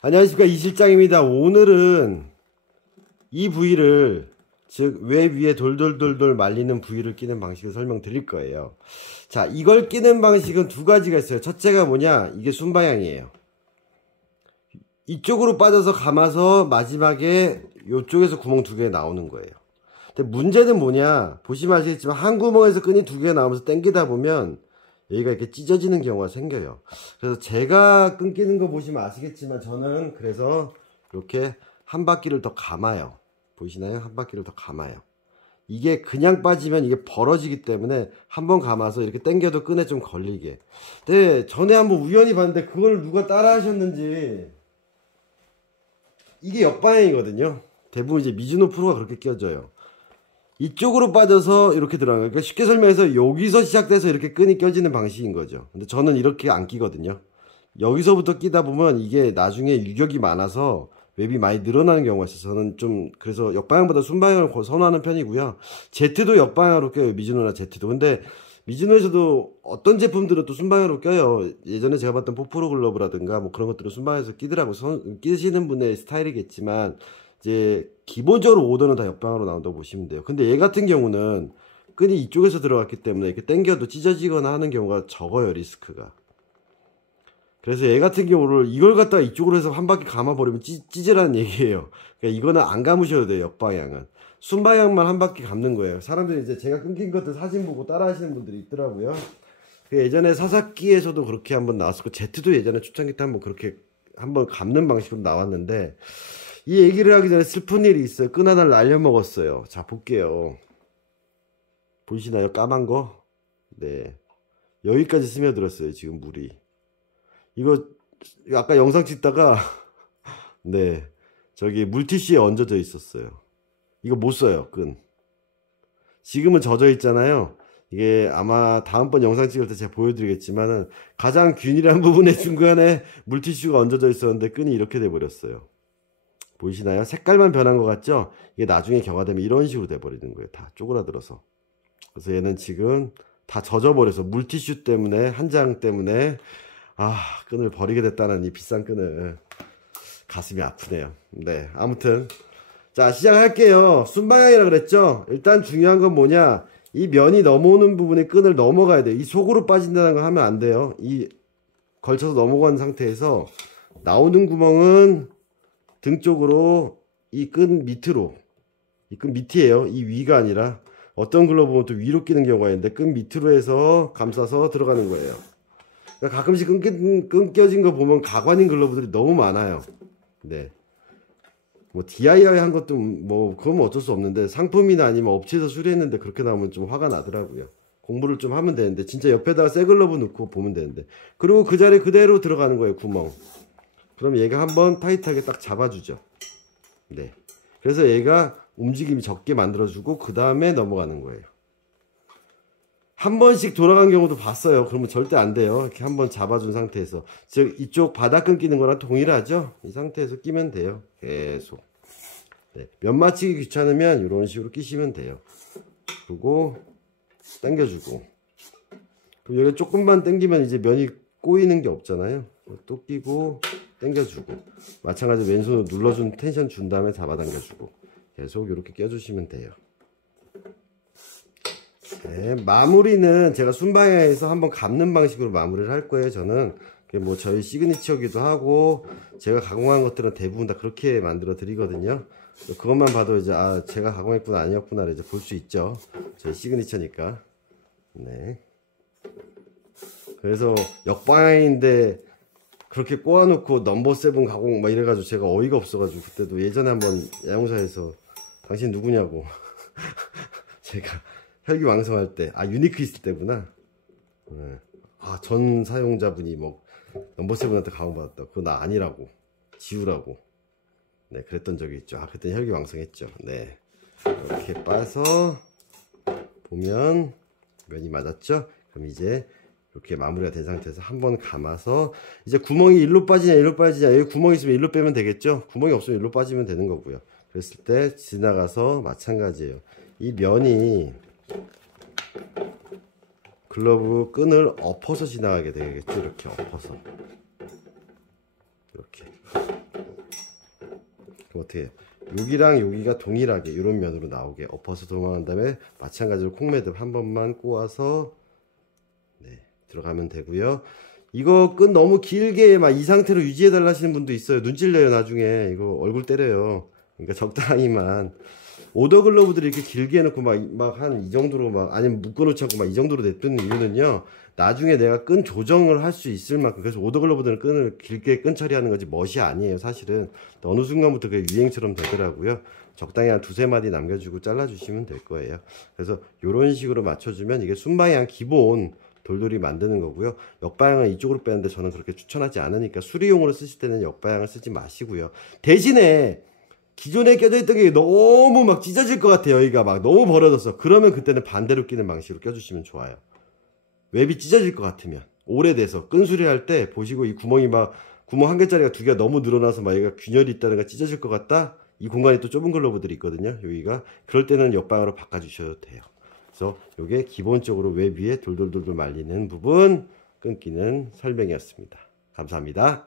안녕하십니까, 이 실장입니다. 오늘은 이 부위를, 즉 왜 위에 돌돌돌돌 말리는 부위를 끼는 방식을 설명드릴 거예요. 자, 이걸 끼는 방식은 두 가지가 있어요. 첫째가 뭐냐, 이게 순방향이에요. 이쪽으로 빠져서 감아서 마지막에 이쪽에서 구멍 두 개 나오는 거예요. 근데 문제는 뭐냐, 보시면 아시겠지만 한 구멍에서 끈이 두 개가 나오면서 당기다 보면 여기가 이렇게 찢어지는 경우가 생겨요. 그래서 제가 끊기는 거 보시면 아시겠지만 저는 그래서 이렇게 한 바퀴를 더 감아요. 보이시나요? 한 바퀴를 더 감아요. 이게 그냥 빠지면 이게 벌어지기 때문에 한번 감아서 이렇게 당겨도 끈에 좀 걸리게. 근데 전에 한번 우연히 봤는데 그걸 누가 따라 하셨는지 이게 역방향이거든요. 대부분 이제 미즈노 프로가 그렇게 껴져요. 이쪽으로 빠져서 이렇게 들어가는 거예요. 그러니까 쉽게 설명해서 여기서 시작돼서 이렇게 끈이 껴지는 방식인 거죠. 근데 저는 이렇게 안 끼거든요. 여기서부터 끼다 보면 이게 나중에 유격이 많아서 웹이 많이 늘어나는 경우가 있어서 저는 좀 그래서 역방향보다 순방향을 선호하는 편이고요. Z도 역방향으로 껴요. 미즈노나 Z도. 근데 미즈노에서도 어떤 제품들은 또 순방향으로 껴요. 예전에 제가 봤던 포프로 글러브라든가 뭐 그런 것들은 순방향에서 끼더라고. 끼시는 분의 스타일이겠지만 이제 기본적으로 오더는 다 역방향으로 나온다고 보시면 돼요. 근데 얘 같은 경우는 끈이 이쪽에서 들어갔기 때문에 이렇게 당겨도 찢어지거나 하는 경우가 적어요, 리스크가. 그래서 얘 같은 경우를 이걸 갖다가 이쪽으로 해서 한 바퀴 감아버리면 찢으라는 얘기예요. 그러니까 이거는 안 감으셔도 돼요, 역방향은. 순방향만 한 바퀴 감는 거예요. 사람들이 이제 제가 끊긴 것들 사진 보고 따라 하시는 분들이 있더라고요. 예전에 사사키에서도 그렇게 한번 나왔었고, Z도 예전에 초창기 때 한번 그렇게 한번 감는 방식으로 나왔는데, 이 얘기를 하기 전에 슬픈 일이 있어요. 끈 하나를 날려먹었어요. 자, 볼게요. 보이시나요? 까만 거? 네. 여기까지 스며들었어요, 지금 물이. 이거, 아까 영상 찍다가, 네. 저기 물티슈에 얹어져 있었어요. 이거 못 써요, 끈. 지금은 젖어 있잖아요. 이게 아마 다음번 영상 찍을 때 제가 보여드리겠지만은 가장 균일한 부분의 중간에 물티슈가 얹어져 있었는데 끈이 이렇게 돼버렸어요. 보이시나요? 색깔만 변한 것 같죠? 이게 나중에 경화되면 이런 식으로 돼버리는 거예요. 다 쪼그라들어서. 그래서 얘는 지금 다 젖어버려서 물티슈 때문에, 한 장 때문에, 끈을 버리게 됐다는 이 비싼 끈을. 가슴이 아프네요. 네, 아무튼. 자, 시작할게요. 순방향이라 그랬죠? 일단 중요한 건 뭐냐? 이 면이 넘어오는 부분에 끈을 넘어가야 돼요. 이 속으로 빠진다는 거 하면 안 돼요. 이 걸쳐서 넘어간 상태에서 나오는 구멍은 등 쪽으로 이 끈 밑으로, 이 끈 밑이에요. 이 위가 아니라 어떤 글러브 보면 또 위로 끼는 경우가 있는데 끈 밑으로 해서 감싸서 들어가는 거예요. 그러니까 가끔씩 끊겨진 거 보면 가관인 글러브들이 너무 많아요. 네. 뭐 DIY 한 것도 뭐 그건 어쩔 수 없는데 상품이나 아니면 업체에서 수리했는데 그렇게 나오면 좀 화가 나더라고요. 공부를 좀 하면 되는데 진짜 옆에다가 새 글러브 넣고 보면 되는데 그리고 그 자리에 그대로 들어가는 거예요, 구멍. 그럼 얘가 한번 타이트하게 딱 잡아주죠. 네. 그래서 얘가 움직임이 적게 만들어주고 그 다음에 넘어가는 거예요. 한 번씩 돌아간 경우도 봤어요. 그러면 절대 안 돼요. 이렇게 한번 잡아준 상태에서. 즉 이쪽 바닥 끊기는 거랑 동일하죠. 이 상태에서 끼면 돼요. 계속. 네. 면 맞추기 귀찮으면 이런 식으로 끼시면 돼요. 그리고 당겨주고. 그럼 여기 조금만 당기면 이제 면이 꼬이는 게 없잖아요. 또 끼고 당겨주고. 마찬가지로 왼손으로 눌러준 텐션 준 다음에 잡아당겨주고. 계속 이렇게 껴주시면 돼요. 네, 마무리는 제가 순방향에서 한번 감는 방식으로 마무리를 할 거예요. 저는 뭐 저희 시그니처기도 하고 제가 가공한 것들은 대부분 다 그렇게 만들어 드리거든요. 그것만 봐도 이제 제가 가공했구나 아니었구나를 이제 볼 수 있죠. 저희 시그니처니까. 네. 그래서 역방향인데 그렇게 꼬아놓고 넘버 세븐 가공 막 이래가지고 제가 어이가 없어가지고 그때도 예전에 한번 야영사에서 당신 누구냐고 제가 혈기왕성할 때, 유니크 있을 때구나. 네. 전 사용자분이 뭐 넘버7한테 가공받았다. 그거 나 아니라고. 지우라고. 네, 그랬던 적이 있죠. 그때 혈기왕성했죠. 네. 이렇게 빠서 보면 면이 맞았죠? 그럼 이제 이렇게 마무리가 된 상태에서 한번 감아서 이제 구멍이 일로 빠지냐 일로 빠지냐 여기 구멍이 있으면 일로 빼면 되겠죠? 구멍이 없으면 일로 빠지면 되는 거고요. 그랬을 때 지나가서 마찬가지예요. 이 면이 글러브 끈을 엎어서 지나가게 되겠죠. 이렇게 엎어서 이렇게 그럼 어떻게 해요? 여기랑 여기가 동일하게 이런 면으로 나오게 엎어서 도망한 다음에 마찬가지로 콩매듭 한 번만 꼬아서 네, 들어가면 되고요. 이거 끈 너무 길게 막 이 상태로 유지해 달라 하시는 분도 있어요. 눈 찔려요 나중에. 이거 얼굴 때려요. 그러니까 적당히만. 오더 글러브들이 이렇게 길게 해놓고 막 한 이 정도로 막 아니면 묶어놓지 않고 막 이 정도로 냅두는 이유는요, 나중에 내가 끈 조정을 할 수 있을 만큼. 그래서 오더 글러브들은 끈을 길게 끈 처리하는 거지 멋이 아니에요 사실은. 어느 순간부터 그게 유행처럼 되더라고요. 적당히 한 두세 마디 남겨주고 잘라주시면 될 거예요. 그래서 이런 식으로 맞춰주면 이게 순방향 기본 돌돌이 만드는 거고요. 역방향은 이쪽으로 빼는데 저는 그렇게 추천하지 않으니까 수리용으로 쓰실 때는 역방향을 쓰지 마시고요. 대신에 기존에 껴져 있던 게 너무 막 찢어질 것 같아요. 여기가 막 너무 벌어졌어. 그러면 그때는 반대로 끼는 방식으로 껴주시면 좋아요. 웹이 찢어질 것 같으면. 오래돼서 끈 수리할 때 보시고 이 구멍이 막 구멍 한 개짜리가 두 개가 너무 늘어나서 막 얘가 균열이 있다든가 찢어질 것 같다. 이 공간이 또 좁은 글러브들이 있거든요. 여기가. 그럴 때는 옆방으로 바꿔주셔도 돼요. 그래서 이게 기본적으로 웹 위에 돌돌돌돌 말리는 부분 끊기는 설명이었습니다. 감사합니다.